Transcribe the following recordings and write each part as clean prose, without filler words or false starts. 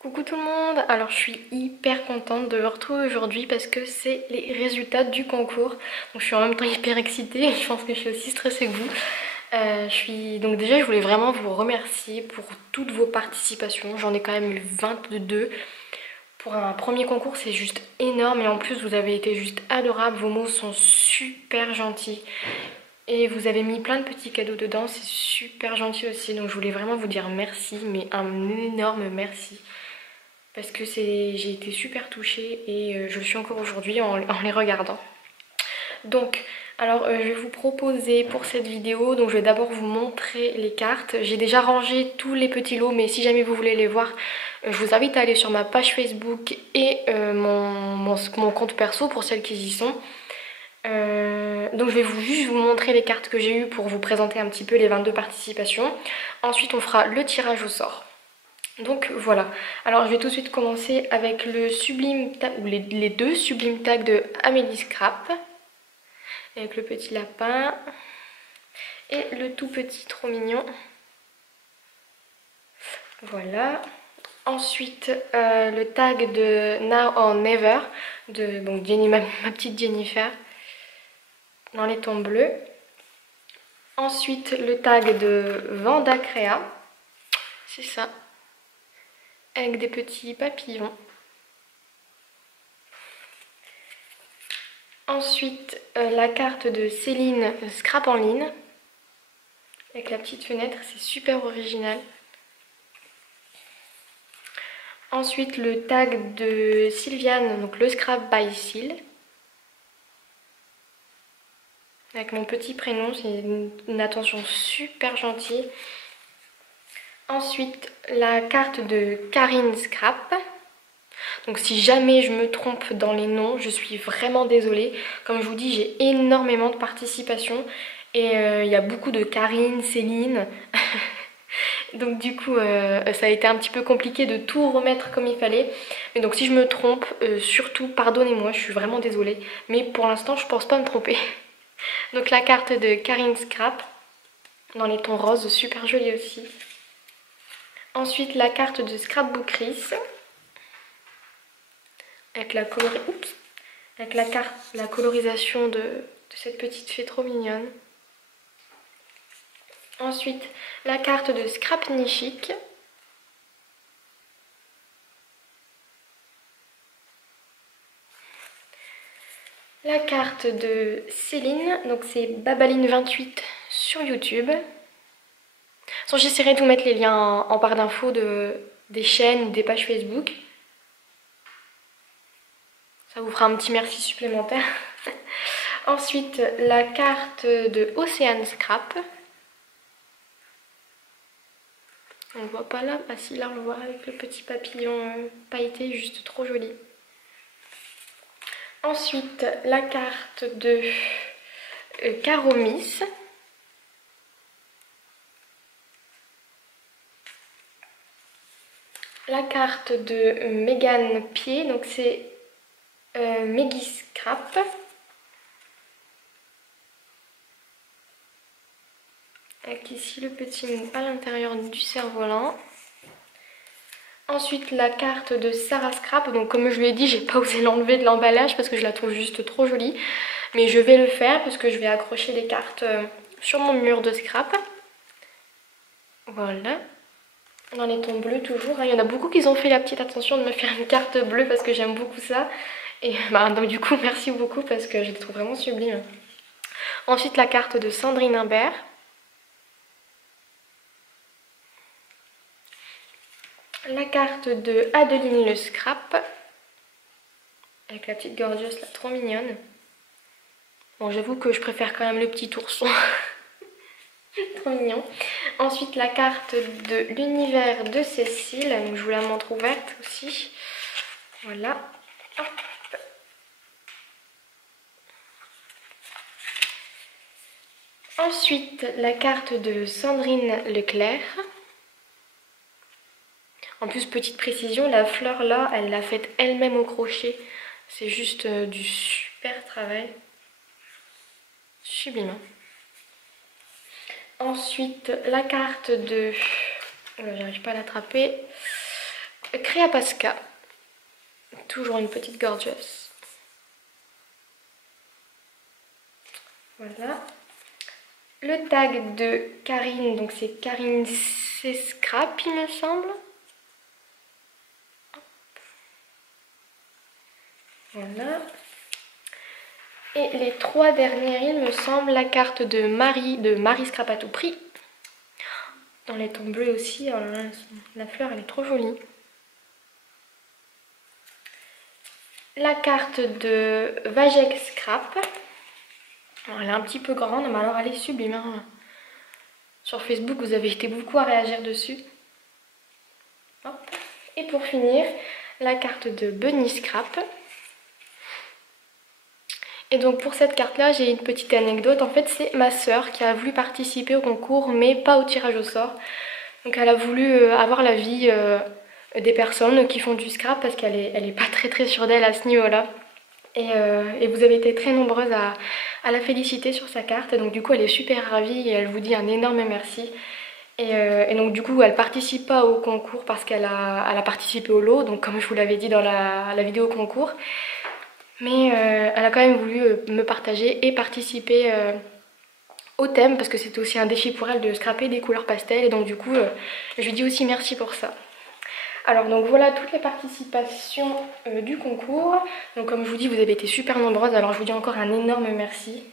Coucou tout le monde, alors je suis hyper contente de vous retrouver aujourd'hui parce que c'est les résultats du concours. Donc je suis en même temps hyper excitée et je pense que je suis aussi stressée que vous. Donc déjà je voulais vraiment vous remercier pour toutes vos participations. J'en ai quand même eu 22. Pour un premier concours c'est juste énorme et en plus vous avez été juste adorables. Vos mots sont super gentils. Et vous avez mis plein de petits cadeaux dedans, c'est super gentil aussi. Donc je voulais vraiment vous dire merci, mais un énorme merci. Parce que j'ai été super touchée et je le suis encore aujourd'hui en les regardant. Donc, je vais vous proposer pour cette vidéo, donc je vais d'abord vous montrer les cartes. J'ai déjà rangé tous les petits lots, mais si jamais vous voulez les voir, je vous invite à aller sur ma page Facebook et mon compte perso pour celles qui y sont. Donc je vais juste vous montrer les cartes que j'ai eues pour vous présenter un petit peu les 22 participations. Ensuite on fera le tirage au sort. Donc voilà, alors je vais tout de suite commencer avec le sublime tag, ou les deux sublimes tags de Amélie Scrap, avec le petit lapin et le tout petit trop mignon. Voilà. Ensuite le tag de Now or Never de donc ma petite Jennifer dans les tons bleus. Ensuite le tag de Vanda Crea, c'est ça, avec des petits papillons. Ensuite, la carte de Céline Scrap en ligne, avec la petite fenêtre, c'est super original. Ensuite, le tag de Sylviane, donc le Scrap by Syl, avec mon petit prénom, c'est une attention super gentille. Ensuite, la carte de Karine Scrap. Donc si jamais je me trompe dans les noms, je suis vraiment désolée. Comme je vous dis, j'ai énormément de participation et il y a beaucoup de Karine, Céline. Donc du coup, ça a été un petit peu compliqué de tout remettre comme il fallait. Mais donc si je me trompe, surtout pardonnez-moi, je suis vraiment désolée. Mais pour l'instant, je pense pas me tromper. Donc la carte de Karine Scrap, dans les tons roses, super jolie aussi. Ensuite la carte de Scrapbookeries. Avec la colorisation de cette petite fée trop mignonne. Ensuite, la carte de Scrap Nishik. La carte de Céline, donc c'est Babaline28 sur YouTube. J'essaierai de vous mettre les liens en barre d'infos des chaînes ou des pages Facebook. Ça vous fera un petit merci supplémentaire. Ensuite, la carte de Océane Scrap. On ne voit pas là. Ah si, là on le voit avec le petit papillon pailleté, juste trop joli. Ensuite, la carte de Caromis. La carte de Megan Pied, donc c'est Meggy Scrap. Avec ici le petit mot à l'intérieur du cerf-volant. Ensuite la carte de Sarah Scrap, donc comme je lui ai dit, j'ai pas osé l'enlever de l'emballage parce que je la trouve juste trop jolie. Mais je vais le faire parce que je vais accrocher les cartes sur mon mur de scrap. Voilà. Dans les tons bleus toujours. Il y en a beaucoup qui ont fait la petite attention de me faire une carte bleue parce que j'aime beaucoup ça. Et donc du coup merci beaucoup parce que je les trouve vraiment sublimes. Ensuite la carte de Sandrine Imbert. La carte de Adeline le Scrap. Avec la petite gorgeuse là, trop mignonne. Bon, j'avoue que je préfère quand même le petit ourson. Trop mignon. Ensuite, la carte de l'univers de Cécile. Donc, je vous la montre ouverte aussi. Voilà. Hop. Ensuite, la carte de Sandrine Leclerc. En plus, petite précision, la fleur là, elle l'a faite elle-même au crochet. C'est juste du super travail. Sublime. Ensuite, la carte de... j'arrive pas à l'attraper. Créa Pasca. Toujours une petite gorgeous. Voilà. Le tag de Karine, donc c'est Karine C Scrap il me semble. Voilà. Et les 3 dernières, il me semble, la carte de Marie Scrap à tout prix. Dans les tons bleus aussi, alors là, la fleur elle est trop jolie. La carte de Vajek Scrap. Alors, elle est un petit peu grande, mais alors elle est sublime. Hein. Sur Facebook, vous avez été beaucoup à réagir dessus. Hop. Et pour finir, la carte de Bunny Scrap. Et donc pour cette carte là j'ai une petite anecdote. En fait c'est ma soeur qui a voulu participer au concours mais pas au tirage au sort. Donc elle a voulu avoir l'avis des personnes qui font du scrap parce qu'elle est pas très sûre d'elle à ce niveau là. Et vous avez été très nombreuses à la féliciter sur sa carte. Donc du coup elle est super ravie et elle vous dit un énorme merci. Et donc du coup elle participe pas au concours parce qu'elle a participé au lot. Donc comme je vous l'avais dit dans la vidéo concours. Mais elle a quand même voulu me partager et participer au thème parce que c'était aussi un défi pour elle de scraper des couleurs pastel et donc du coup je lui dis aussi merci pour ça. Alors donc voilà toutes les participations du concours. Donc comme je vous dis vous avez été super nombreuses alors je vous dis encore un énorme merci.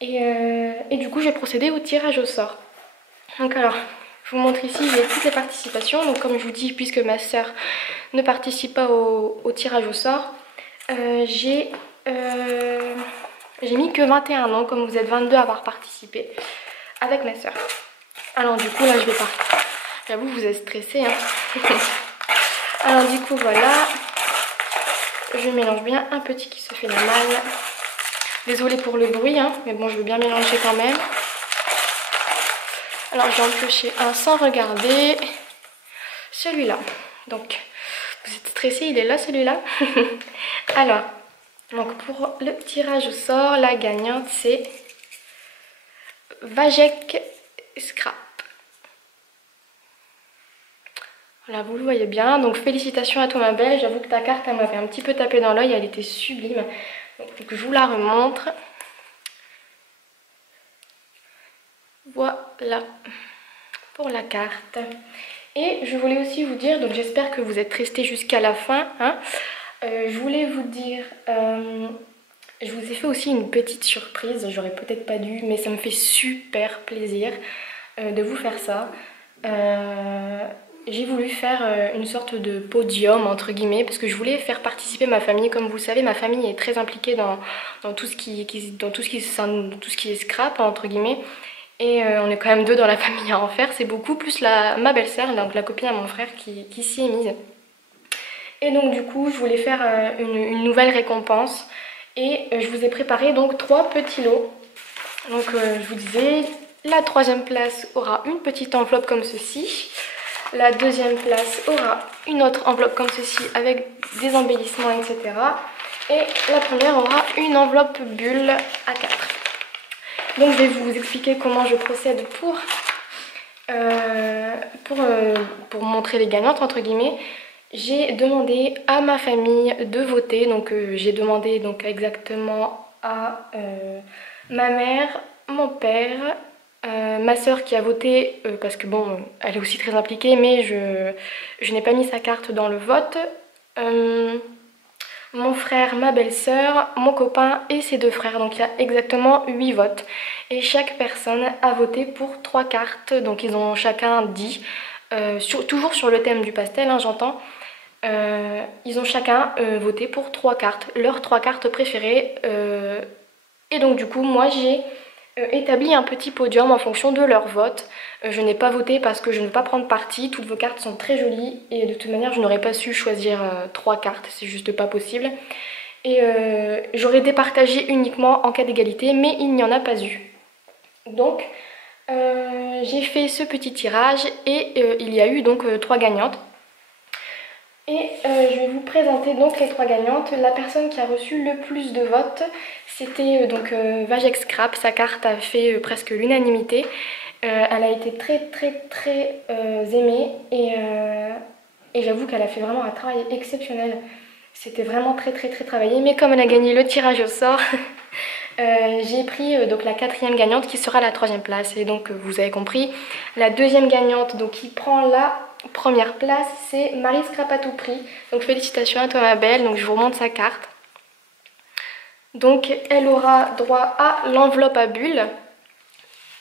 Et du coup je vais procéder au tirage au sort. Donc alors je vous montre ici j'ai toutes les participations. Donc comme je vous dis puisque ma soeur ne participe pas au tirage au sort. J'ai mis que 21 ans, comme vous êtes 22 à avoir participé avec ma soeur. Alors du coup là je vais partir. J'avoue vous êtes stressée hein. Alors du coup voilà. Je mélange bien un petit qui se fait la malle. Désolée pour le bruit hein, mais bon je veux bien mélanger quand même. Alors j'ai empoché un sans regarder. Celui-là. Donc vous êtes stressé, il est là celui-là. Alors donc pour le tirage au sort, la gagnante c'est Vajek Scrap. Voilà, vous le voyez bien. Donc félicitations à toi ma belle. J'avoue que ta carte elle m'avait un petit peu tapé dans l'œil, elle était sublime. Donc je vous la remontre. Voilà pour la carte. Et je voulais aussi vous dire, donc j'espère que vous êtes restés jusqu'à la fin. Hein. Je voulais vous dire... je vous ai fait aussi une petite surprise, j'aurais peut-être pas dû, mais ça me fait super plaisir de vous faire ça. J'ai voulu faire une sorte de podium entre guillemets parce que je voulais faire participer ma famille. Comme vous le savez, ma famille est très impliquée dans tout ce qui est scrap entre guillemets. Et on est quand même 2 dans la famille à en faire, c'est beaucoup, plus ma belle-sœur, donc la copine à mon frère qui s'y est mise. Et donc du coup je voulais faire une nouvelle récompense. Et je vous ai préparé donc 3 petits lots. Donc je vous disais, la 3e place aura une petite enveloppe comme ceci. La 2e place aura une autre enveloppe comme ceci avec des embellissements, etc. Et la première aura une enveloppe bulle à 4. Donc je vais vous expliquer comment je procède pour montrer les gagnantes entre guillemets. J'ai demandé à ma famille de voter, donc j'ai demandé donc exactement à ma mère, mon père, ma soeur qui a voté parce que bon, elle est aussi très impliquée, mais je n'ai pas mis sa carte dans le vote. Mon frère, ma belle-sœur, mon copain et ses 2 frères, donc il y a exactement 8 votes. Et chaque personne a voté pour 3 cartes, donc ils ont chacun dit, toujours sur le thème du pastel, hein, j'entends. Ils ont chacun voté pour 3 cartes, leurs 3 cartes préférées. Et donc du coup, moi j'ai établi un petit podium en fonction de leur vote. Je n'ai pas voté parce que je ne veux pas prendre parti. Toutes vos cartes sont très jolies et de toute manière, je n'aurais pas su choisir 3 cartes. C'est juste pas possible. Et j'aurais départagé uniquement en cas d'égalité, mais il n'y en a pas eu. Donc j'ai fait ce petit tirage et il y a eu donc 3 gagnantes. Et je vais vous présenter donc les 3 gagnantes. La personne qui a reçu le plus de votes, c'était donc Vajek Scrap. Sa carte a fait presque l'unanimité. Elle a été très aimée et j'avoue qu'elle a fait vraiment un travail exceptionnel. C'était vraiment très travaillé, mais comme elle a gagné le tirage au sort, j'ai pris donc la 4e gagnante qui sera la 3e place. Et donc vous avez compris, la 2e gagnante donc qui prend la première place, c'est Marie Scrap à tout prix. Donc félicitations à toi ma belle, donc je vous remonte sa carte. Donc elle aura droit à l'enveloppe à bulles.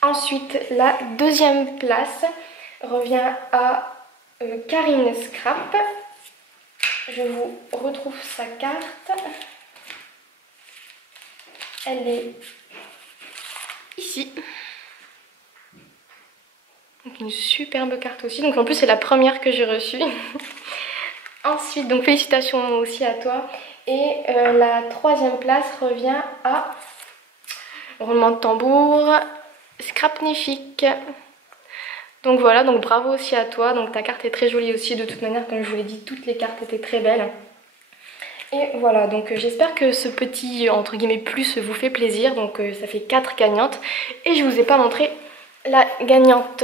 Ensuite la 2e place revient à Karine Scrap. Je vous retrouve sa carte. Elle est ici. Donc une superbe carte aussi. Donc en plus c'est la première que j'ai reçue. Ensuite, donc félicitations aussi à toi. Et la 3e place revient à roulement de tambour, Scrapnifique. Donc voilà, donc bravo aussi à toi. Donc ta carte est très jolie aussi. De toute manière, comme je vous l'ai dit, toutes les cartes étaient très belles. Et voilà, donc j'espère que ce petit entre guillemets plus vous fait plaisir. Donc ça fait 4 gagnantes. Et je vous ai pas montré la gagnante.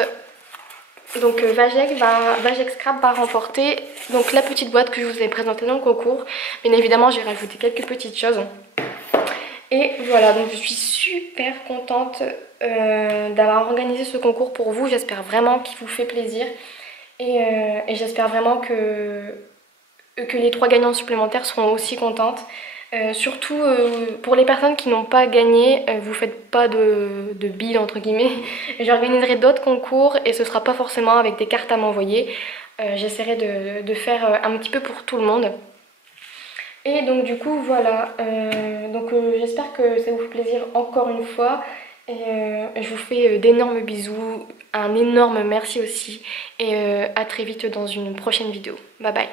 Donc Vajek Scrap va remporter donc la petite boîte que je vous ai présentée dans le concours. Bien évidemment, j'ai rajouté quelques petites choses. Et voilà, donc je suis super contente d'avoir organisé ce concours pour vous. J'espère vraiment qu'il vous fait plaisir. Et j'espère vraiment que les 3 gagnantes supplémentaires seront aussi contentes. Surtout pour les personnes qui n'ont pas gagné, vous faites pas de bile entre guillemets. J'organiserai d'autres concours et ce sera pas forcément avec des cartes à m'envoyer. J'essaierai de faire un petit peu pour tout le monde. Et donc du coup voilà, j'espère que ça vous fait plaisir encore une fois. Et je vous fais d'énormes bisous, un énorme merci aussi. Et à très vite dans une prochaine vidéo. Bye bye.